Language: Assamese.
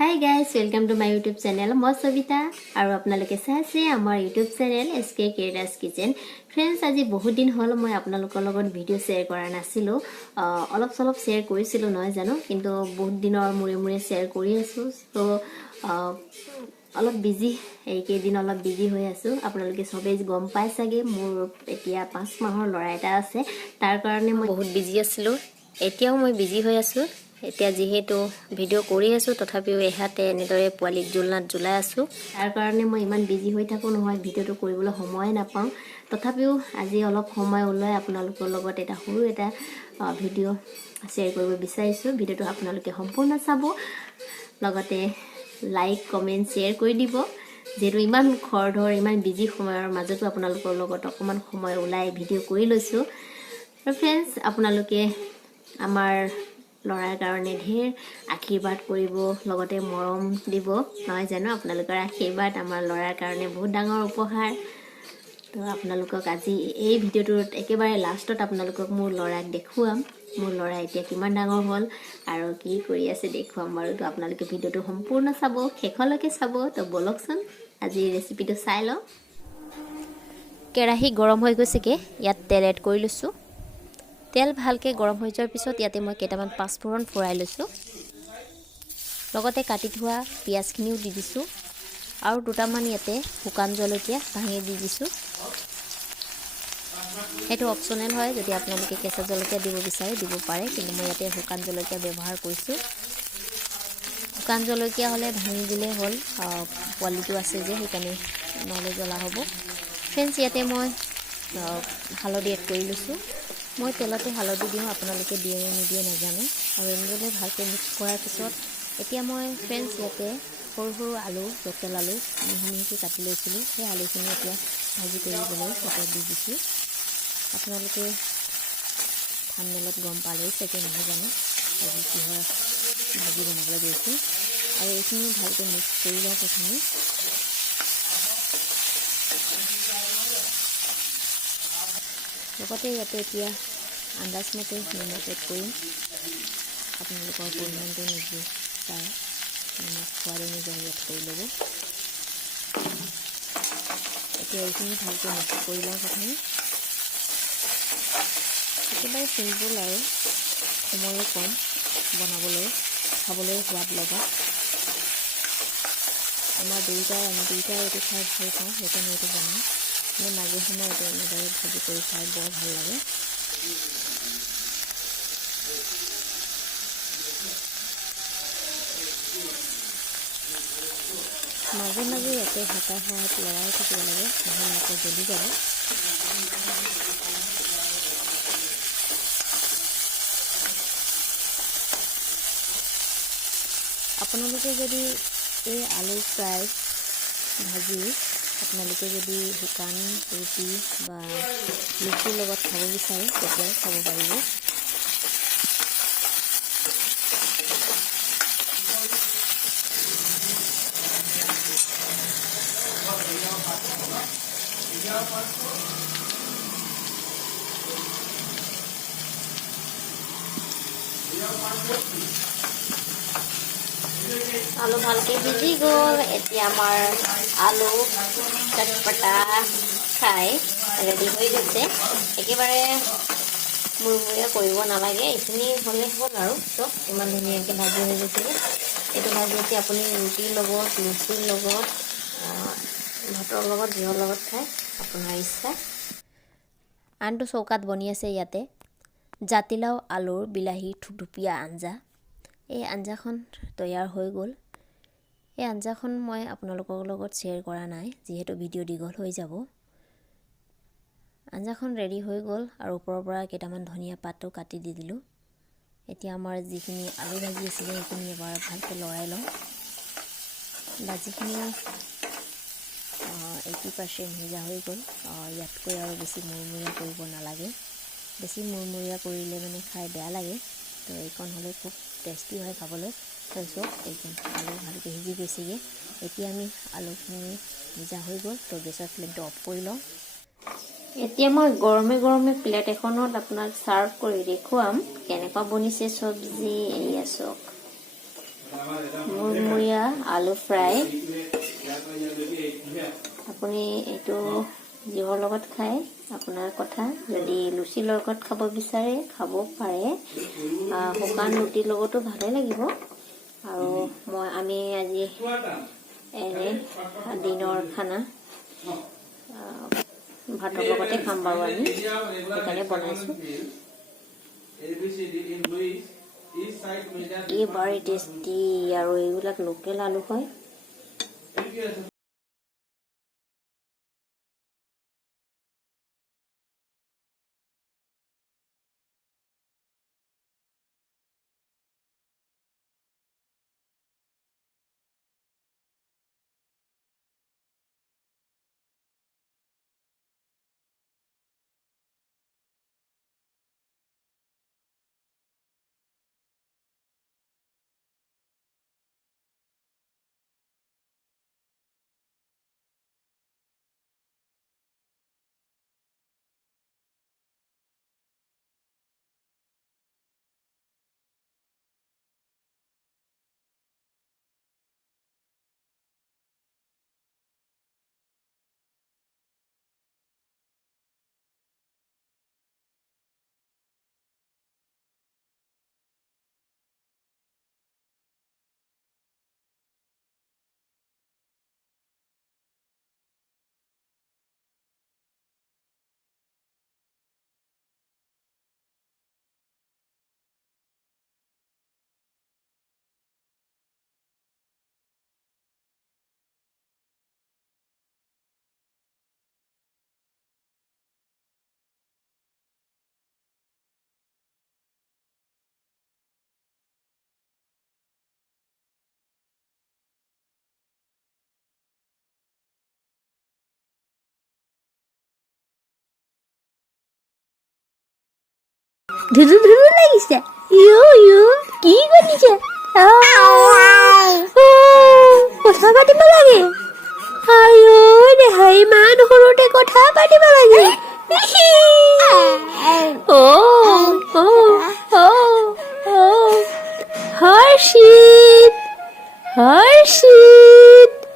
Hi guys, welcome to my YouTube channel. মই সবিতা আৰু আপোনালোকে চাইছে আমাৰ YouTube channel SK Creators Kitchen. Friends, আজি বহুত দিন হল মই আপোনালোকৰ লগত ভিডিও শেয়াৰ কৰা নাছিলো। অলপ সলপ শেয়াৰ কৰিছিলো নহয় জানো, কিন্তু বহুত দিনৰ মূৰে মূৰে শেয়াৰ কৰি আছো। তো অলপ বিজি এইকেইদিন অলপ বিজি হৈ আছো। আপোনালোকে সবেই গম পাই চাগে মোৰ এতিয়া 5 মাহৰ ল'ৰা এটা আছে। তাৰ কাৰণে মই বহুত বিজি আছিলো। এতিয়াও মই বিজি হৈ আছো। এতিয়া যেহেতু ভিডিও কৰি আছো তথাপিও এহাতে এনেদৰে পোৱালিক জুলনাত জুলাই আছো। তাৰ কাৰণে মই ইমান বিজি হৈ থাকো নহয়, ভিডিওটো কৰিবলৈ সময় নাপাওঁ। তথাপিও আজি অলপ সময় ওলাই আপোনালোকৰ লগত এটা সৰু এটা ভিডিও শ্বেয়াৰ কৰিব বিচাৰিছো। ভিডিওটো আপোনালোকে সম্পূৰ্ণ চাব, লগতে লাইক কমেন্ট শ্বেয়াৰ কৰি দিব। যেহেতু ইমান খৰধৰ ইমান বিজি সময়ৰ মাজতো আপোনালোকৰ লগত অকমান সময় ওলাই ভিডিও কৰি লৈছো। আৰু ফ্ৰেণ্ডছ, আপোনালোকে আমাৰ লৰাৰ কাৰণে ঢেৰ আশীৰ্বাদ কৰিব, লগতে মৰম দিব নহয় জানো। আপোনালোকৰ আশীৰ্বাদ আমাৰ লৰাৰ কাৰণে বহুত ডাঙৰ উপহাৰ। তো আপোনালোকক আজি এই ভিডিওটোত একেবাৰে লাষ্টত আপোনালোকক মোৰ লৰাক দেখুৱাম। মোৰ লৰা এতিয়া কিমান ডাঙৰ হ'ল আৰু কি কৰি আছে দেখুৱাম বাৰু। তো আপোনালোকে ভিডিওটো সম্পূৰ্ণ চাব, শেষলৈকে চাব। তো বলকচোন আজি ৰেচিপিটো চাই লওঁ। কেৰাহী গৰম হৈ গৈছেগে, ইয়াত তেল এড কৰি লৈছো। তেল ভালকে গৰম হৈ যোৱাৰ পিছত ইয়াতে মই কেইটামান পাঁচফোৰণ ফৰাই লৈছো। লগতে কাটি থোৱা পিয়াজখিনিও দি দিছো আৰু দুটামান ইয়াতে শুকান জলকীয়া ভাঙি দি দিছো। এইটো অপচনেল হয়, যদি আপোনালোকে কেঁচা জলকীয়া দিব বিচাৰে দিব পাৰে, কিন্তু মই ইয়াতে শুকান জলকীয়া ব্যৱহাৰ কৰিছো। শুকান জলকীয়া হ'লে ভাঙি দিলে হ'ল, পোৱালিটো আছে যে সেইকাৰণে নহ'লে জ্বলা হ'ব। ফ্ৰেণ্ডছ, ইয়াতে মই হালধি এড কৰি লৈছো। মই তেলতে হালধি দিওঁ, আপোনালোকে দিয়ে নিদিয়ে নাজানো। আৰু এনেদৰে ভালকৈ মিক্স কৰাৰ পিছত এতিয়া মই ফ্ৰেণ্ডছ ইয়াতে সৰু সৰু আলু, লোকেল আলু মিহি মিহিকৈ কাটি লৈছিলোঁ, সেই আলুখিনি এতিয়া ভাজি কৰিবলৈ তাতে দি দিছোঁ। আপোনালোকে থাম্বনেইলত গম পালেই চাগে নহয় জানো আজি কিহৰ ভাজি বনাবলৈ গৈছোঁ। আৰু এইখিনি ভালকৈ মিক্স কৰি লওঁ প্ৰথমে। লগতে ইয়াতে এতিয়া আন্দাজমতে নিমখ এড কৰিম। আপোনালোকৰ পৰিমাণটো নিজে চাই নিমখ সোৱাদ অনুযায়ী এড কৰি ল'ব। এতিয়া এইখিনি ভালকৈ মিক্স কৰি লওঁ প্ৰথমে। একেবাৰে চিম্পুল আৰু সময়ো কম বনাবলৈ, খাবলৈ সোৱাদ লগা। আমি দুইটাই এইটো খাই ভাল পাওঁ, সেইকাৰণে এইটো বনাওঁ। মানে মাজে সময়তে এনেদৰে ভাজি কৰি খাই বৰ ভাল লাগে। মাজে মাজে ইয়াতে হেতা সহায়ত লৰাই থাকিব লাগে, নহ'লে আকৌ জ্বলি যাব। আপোনালোকে যদি এই আলু ফ্ৰাই ভাজি আপোনালোকে যদি শুকান ৰুটি বা লুচিৰ লগত খাব বিচাৰে তেতিয়াও খাব পাৰিব। আলু ভালকৈ ভিজি গ'ল। এতিয়া আমাৰ আলু চটপটা ফ্ৰাই ৰেডি হৈ গৈছে। একেবাৰে মুৰমুৰীয়া কৰিব নালাগে, এইখিনি হ'লে হ'ল আৰু চব ইমান ধুনীয়াকৈ ভাজি হৈ গৈছে। এইটো ভাজি এতিয়া আপুনি ৰুটিৰ লগত, লুচিৰ লগত, ভাতৰ লগত, যিহৰ লগত খায় আপোনাৰ ইচ্ছা। আনটো চৌকাত বনি আছে ইয়াতে জাতিলাও আলুৰ বিলাহী থুপথুপীয়া আঞ্জা। এই আঞ্জাখন তৈয়াৰ হৈ গ'ল। এই আঞ্জাখন মই আপোনালোকৰ লগত শ্বেয়াৰ কৰা নাই, যিহেতু ভিডিঅ' দীঘল হৈ যাব। আঞ্জাখন ৰেডি হৈ গ'ল আৰু ওপৰৰ পৰা কেইটামান ধনিয়া পাতো কাটি দি দিলোঁ। এতিয়া আমাৰ যিখিনি আলু ভাজি আছিলে সেইখিনি এবাৰ ভালকৈ লৰাই লওঁ। ভাজিখিনি 80% সিজা হৈ গ'ল। ইয়াতকৈ আৰু বেছি মুৰমুৰীয়া কৰিব নালাগে। বেছি মুৰমুৰীয়া কৰিলে মানে খাই বেয়া লাগে। তো এইকণ হ'লে খুব টেষ্টি হয় খাবলৈ। তাৰপিছত এইকণ আলু ভালকৈ সিজি গৈছেগৈ। এতিয়া আমি আলুখিনি সিজা হৈ গ'ল, তো গেছৰ ফ্লেমটো অফ কৰি লওঁ। এতিয়া মই গৰমে গৰমে প্লেট এখনত আপোনাক চাৰ্ভ কৰি দেখুৱাম কেনেকুৱা বনিছে চব্জি। এয়া চাওক, মুৰমুৰীয়া আলু ফ্ৰাই আপুনি এইটো যিহৰ লগত খায় আপোনাৰ কথা যদি লুচিৰ লগত খাব বিচাৰে খাব পাৰে শুকান ৰুটিৰ লগতো ভালে লাগিব আৰু আমি আজি এনে দিনৰ খানা ভাতৰ লগতে খাম বাৰু আমি সেইকাৰণে বনাইছোঁ একেবাৰে টেষ্টি আৰু এইবিলাক লোকেল আলু হয় ধুধু ধুধু লাগিছে কি কৰিছে কথা পাতিব লাগে দেহা ইমান সৰুতে কথা পাতিব লাগে হৰ্ষিত